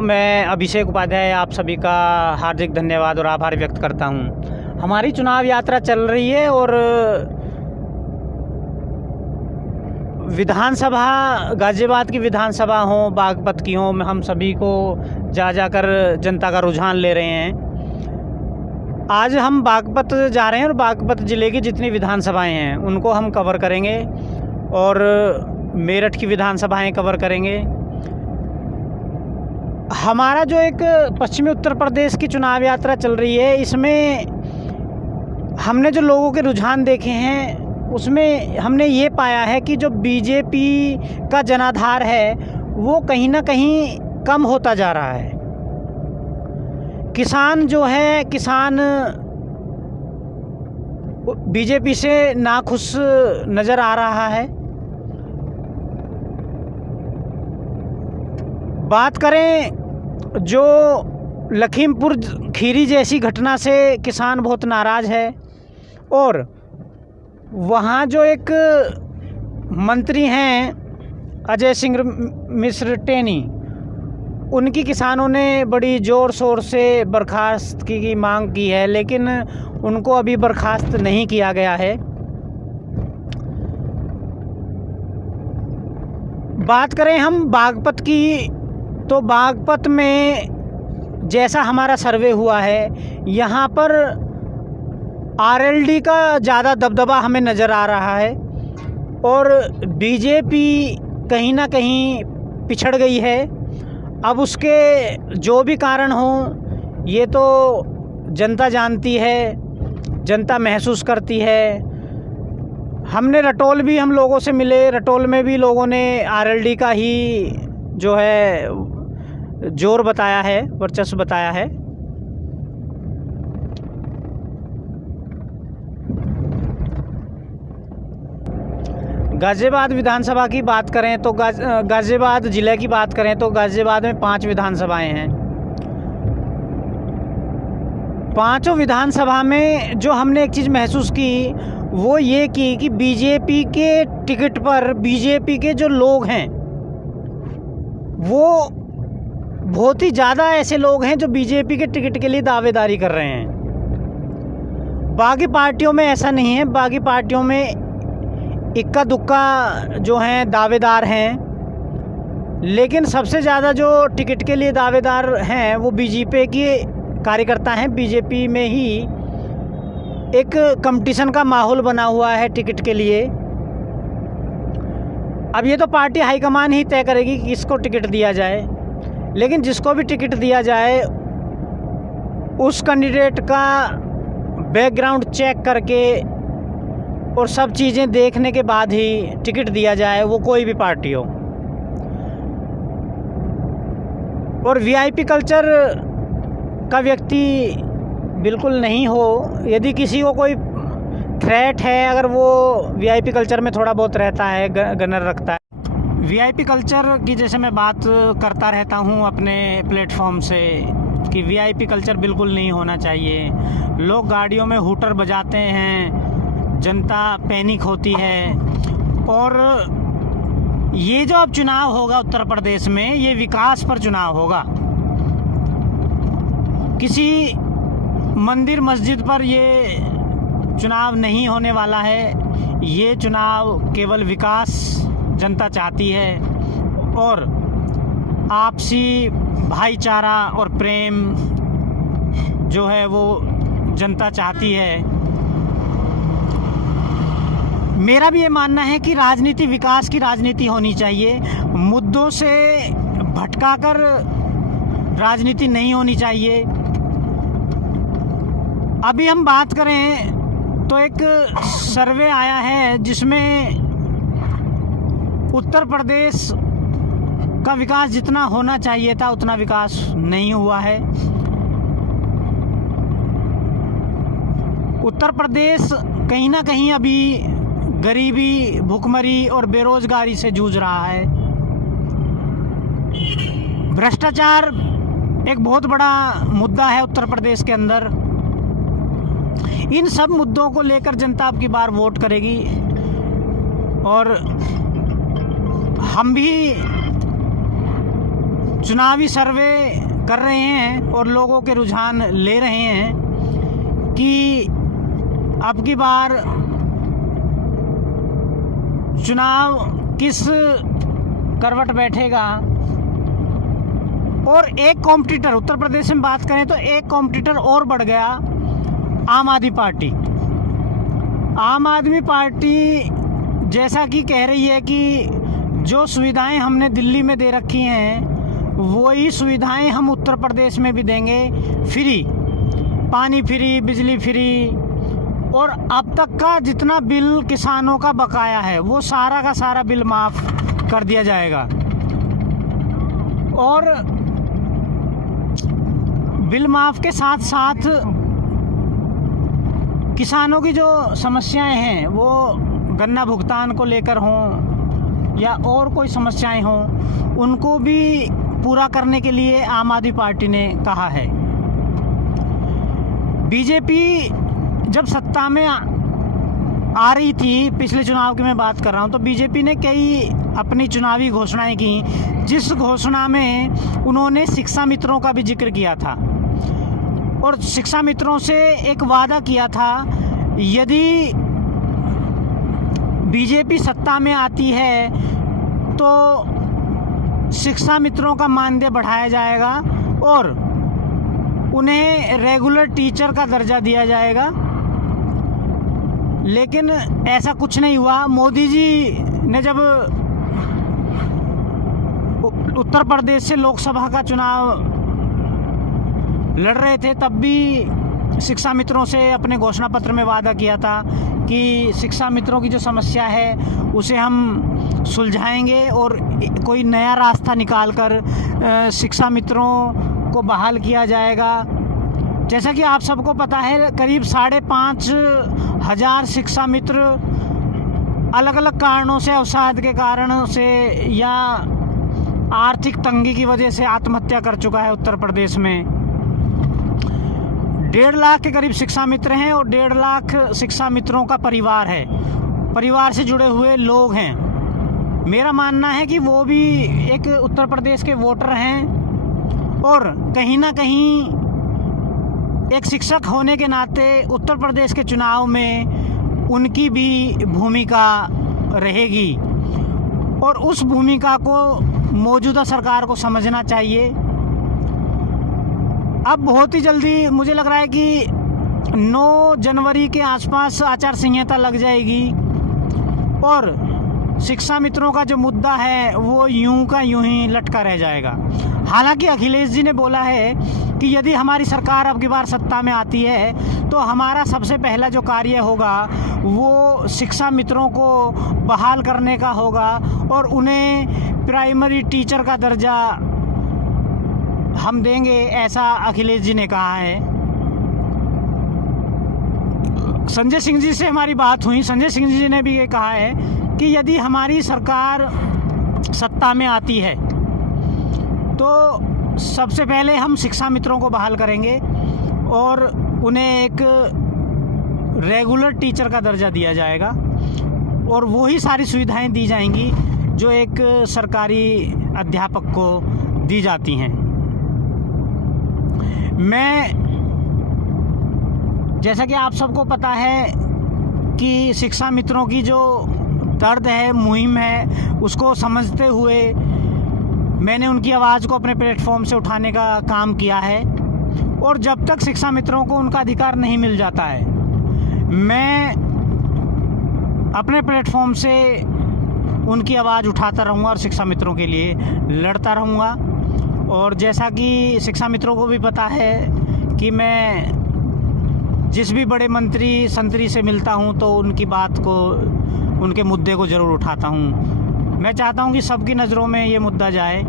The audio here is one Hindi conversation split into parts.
मैं अभिषेक उपाध्याय आप सभी का हार्दिक धन्यवाद और आभार व्यक्त करता हूं। हमारी चुनाव यात्रा चल रही है और विधानसभा गाज़ियाबाद की विधानसभा हो, बागपत की हो, हम सभी को जाकर जनता का रुझान ले रहे हैं। आज हम बागपत जा रहे हैं और बागपत ज़िले की जितनी विधानसभाएं हैं उनको हम कवर करेंगे और मेरठ की विधानसभाएं कवर करेंगे। हमारा जो एक पश्चिमी उत्तर प्रदेश की चुनाव यात्रा चल रही है, इसमें हमने जो लोगों के रुझान देखे हैं उसमें हमने ये पाया है कि जो बीजेपी का जनाधार है वो कहीं ना कहीं कम होता जा रहा है। किसान जो है, किसान बीजेपी से नाखुश नज़र आ रहा है। बात करें जो लखीमपुर खीरी जैसी घटना से किसान बहुत नाराज़ है और वहाँ जो एक मंत्री हैं अजय सिंह मिश्र टेनी, उनकी किसानों ने बड़ी ज़ोर शोर से बर्खास्त की मांग की है, लेकिन उनको अभी बर्खास्त नहीं किया गया है। बात करें हम बागपत की, तो बागपत में जैसा हमारा सर्वे हुआ है यहाँ पर आरएलडी का ज़्यादा दबदबा हमें नज़र आ रहा है और बीजेपी कहीं ना कहीं पिछड़ गई है। अब उसके जो भी कारण हों ये तो जनता जानती है, जनता महसूस करती है। हमने रटोल भी हम लोगों से मिले, रटोल में भी लोगों ने आरएलडी का ही जो है जोर बताया है, वर्चस्व बताया है। गाज़ियाबाद विधानसभा की बात करें तो गाज़ियाबाद ज़िले की बात करें तो गाज़ियाबाद में 5 विधानसभाएं हैं। पांचों विधानसभा में जो हमने एक चीज़ महसूस की वो ये की कि बीजेपी के टिकट पर बीजेपी के जो लोग हैं वो बहुत ही ज़्यादा ऐसे लोग हैं जो बीजेपी के टिकट के लिए दावेदारी कर रहे हैं। बाकी पार्टियों में ऐसा नहीं है। बाकी पार्टियों में इक्का दुक्का जो हैं दावेदार हैं, लेकिन सबसे ज़्यादा जो टिकट के लिए दावेदार हैं वो बीजेपी के कार्यकर्ता हैं। बीजेपी में ही एक कंपटीशन का माहौल बना हुआ है टिकट के लिए। अब ये तो पार्टी हाईकमान ही तय करेगी कि किसको टिकट दिया जाए, लेकिन जिसको भी टिकट दिया जाए उस कैंडिडेट का बैकग्राउंड चेक करके और सब चीज़ें देखने के बाद ही टिकट दिया जाए, वो कोई भी पार्टी हो। और वीआईपी कल्चर का व्यक्ति बिल्कुल नहीं हो। यदि किसी को कोई थ्रेट है, अगर वो वीआईपी कल्चर में थोड़ा बहुत रहता है, गनर रखता है। वीआईपी कल्चर की जैसे मैं बात करता रहता हूँ अपने प्लेटफॉर्म से कि वीआईपी कल्चर बिल्कुल नहीं होना चाहिए। लोग गाड़ियों में हूटर बजाते हैं, जनता पैनिक होती है। और ये जो अब चुनाव होगा उत्तर प्रदेश में, ये विकास पर चुनाव होगा। किसी मंदिर मस्जिद पर ये चुनाव नहीं होने वाला है। ये चुनाव केवल विकास जनता चाहती है और आपसी भाईचारा और प्रेम जो है वो जनता चाहती है। मेरा भी ये मानना है कि राजनीति विकास की राजनीति होनी चाहिए, मुद्दों से भटकाकर राजनीति नहीं होनी चाहिए। अभी हम बात करें तो एक सर्वे आया है जिसमें उत्तर प्रदेश का विकास जितना होना चाहिए था उतना विकास नहीं हुआ है। उत्तर प्रदेश कहीं ना कहीं अभी गरीबी, भुखमरी और बेरोजगारी से जूझ रहा है। भ्रष्टाचार एक बहुत बड़ा मुद्दा है उत्तर प्रदेश के अंदर। इन सब मुद्दों को लेकर जनता अब की बार वोट करेगी और हम भी चुनावी सर्वे कर रहे हैं और लोगों के रुझान ले रहे हैं कि अब की बार चुनाव किस करवट बैठेगा। और एक कॉम्पिटिटर, उत्तर प्रदेश में बात करें तो एक कॉम्पिटिटर और बढ़ गया, आम आदमी पार्टी। आम आदमी पार्टी जैसा कि कह रही है कि जो सुविधाएं हमने दिल्ली में दे रखी हैं वही सुविधाएं हम उत्तर प्रदेश में भी देंगे, फ्री, पानी फ्री, बिजली फ्री, और अब तक का जितना बिल किसानों का बकाया है वो सारा का सारा बिल माफ़ कर दिया जाएगा। और बिल माफ़ के साथ साथ किसानों की जो समस्याएं हैं, वो गन्ना भुगतान को लेकर हों या और कोई समस्याएं हों, उनको भी पूरा करने के लिए आम आदमी पार्टी ने कहा है। बीजेपी जब सत्ता में आ रही थी, पिछले चुनाव की मैं बात कर रहा हूं, तो बीजेपी ने कई अपनी चुनावी घोषणाएं की, जिस घोषणा में उन्होंने शिक्षा मित्रों का भी जिक्र किया था और शिक्षा मित्रों से एक वादा किया था, यदि बीजेपी सत्ता में आती है तो शिक्षा मित्रों का मानदेय बढ़ाया जाएगा और उन्हें रेगुलर टीचर का दर्जा दिया जाएगा। लेकिन ऐसा कुछ नहीं हुआ। मोदी जी ने जब उत्तर प्रदेश से लोकसभा का चुनाव लड़ रहे थे, तब भी शिक्षा मित्रों से अपने घोषणा पत्र में वादा किया था कि शिक्षा मित्रों की जो समस्या है उसे हम सुलझाएंगे और कोई नया रास्ता निकालकर शिक्षा मित्रों को बहाल किया जाएगा। जैसा कि आप सबको पता है, करीब 5,500 शिक्षा मित्र अलग अलग कारणों से, अवसाद के कारण से या आर्थिक तंगी की वजह से आत्महत्या कर चुका है उत्तर प्रदेश में। 1.5 लाख के करीब शिक्षा मित्र हैं और 1.5 लाख शिक्षा मित्रों का परिवार है, परिवार से जुड़े हुए लोग हैं। मेरा मानना है कि वो भी एक उत्तर प्रदेश के वोटर हैं और कहीं ना कहीं एक शिक्षक होने के नाते उत्तर प्रदेश के चुनाव में उनकी भी भूमिका रहेगी और उस भूमिका को मौजूदा सरकार को समझना चाहिए। अब बहुत ही जल्दी मुझे लग रहा है कि 9 जनवरी के आसपास आचार संहिता लग जाएगी और शिक्षा मित्रों का जो मुद्दा है वो यूं का यूं ही लटका रह जाएगा। हालांकि अखिलेश जी ने बोला है कि यदि हमारी सरकार अब की बार सत्ता में आती है तो हमारा सबसे पहला जो कार्य होगा वो शिक्षा मित्रों को बहाल करने का होगा और उन्हें प्राइमरी टीचर का दर्जा हम देंगे, ऐसा अखिलेश जी ने कहा है। संजय सिंह जी से हमारी बात हुई, संजय सिंह जी ने भी ये कहा है कि यदि हमारी सरकार सत्ता में आती है तो सबसे पहले हम शिक्षा मित्रों को बहाल करेंगे और उन्हें एक रेगुलर टीचर का दर्जा दिया जाएगा और वही सारी सुविधाएं दी जाएंगी जो एक सरकारी अध्यापक को दी जाती हैं। मैं, जैसा कि आप सबको पता है कि शिक्षा मित्रों की जो दर्द है, मुहिम है, उसको समझते हुए मैंने उनकी आवाज़ को अपने प्लेटफॉर्म से उठाने का काम किया है और जब तक शिक्षा मित्रों को उनका अधिकार नहीं मिल जाता है, मैं अपने प्लेटफॉर्म से उनकी आवाज़ उठाता रहूँगा और शिक्षा मित्रों के लिए लड़ता रहूँगा। और जैसा कि शिक्षा मित्रों को भी पता है कि मैं जिस भी बड़े मंत्री संतरी से मिलता हूँ तो उनकी बात को, उनके मुद्दे को ज़रूर उठाता हूँ। मैं चाहता हूँ कि सबकी नज़रों में ये मुद्दा जाए।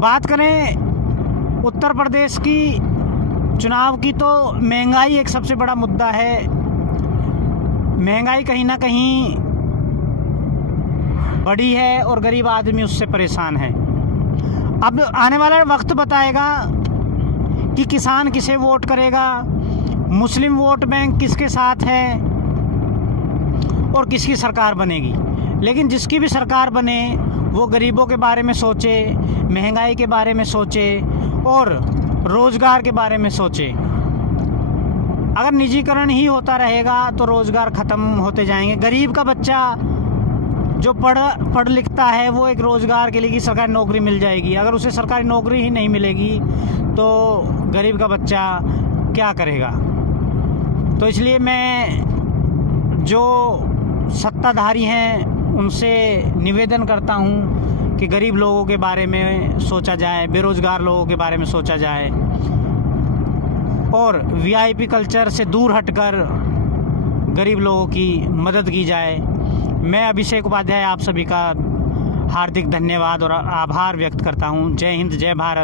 बात करें उत्तर प्रदेश की चुनाव की तो महंगाई एक सबसे बड़ा मुद्दा है। महंगाई कहीं ना कहीं बढ़ी है और गरीब आदमी उससे परेशान है। अब आने वाला वक्त बताएगा कि किसान किसे वोट करेगा, मुस्लिम वोट बैंक किसके साथ है और किसकी सरकार बनेगी। लेकिन जिसकी भी सरकार बने वो गरीबों के बारे में सोचे, महंगाई के बारे में सोचे और रोज़गार के बारे में सोचे। अगर निजीकरण ही होता रहेगा तो रोज़गार ख़त्म होते जाएंगे। गरीब का बच्चा जो पढ़ लिखता है वो एक रोज़गार के लिए कि सरकारी नौकरी मिल जाएगी। अगर उसे सरकारी नौकरी ही नहीं मिलेगी तो गरीब का बच्चा क्या करेगा। तो इसलिए मैं जो सत्ताधारी हैं उनसे निवेदन करता हूं कि गरीब लोगों के बारे में सोचा जाए, बेरोज़गार लोगों के बारे में सोचा जाए और वीआईपी कल्चर से दूर हटकर गरीब लोगों की मदद की जाए। मैं अभिषेक उपाध्याय आप सभी का हार्दिक धन्यवाद और आभार व्यक्त करता हूं। जय हिंद, जय भारत।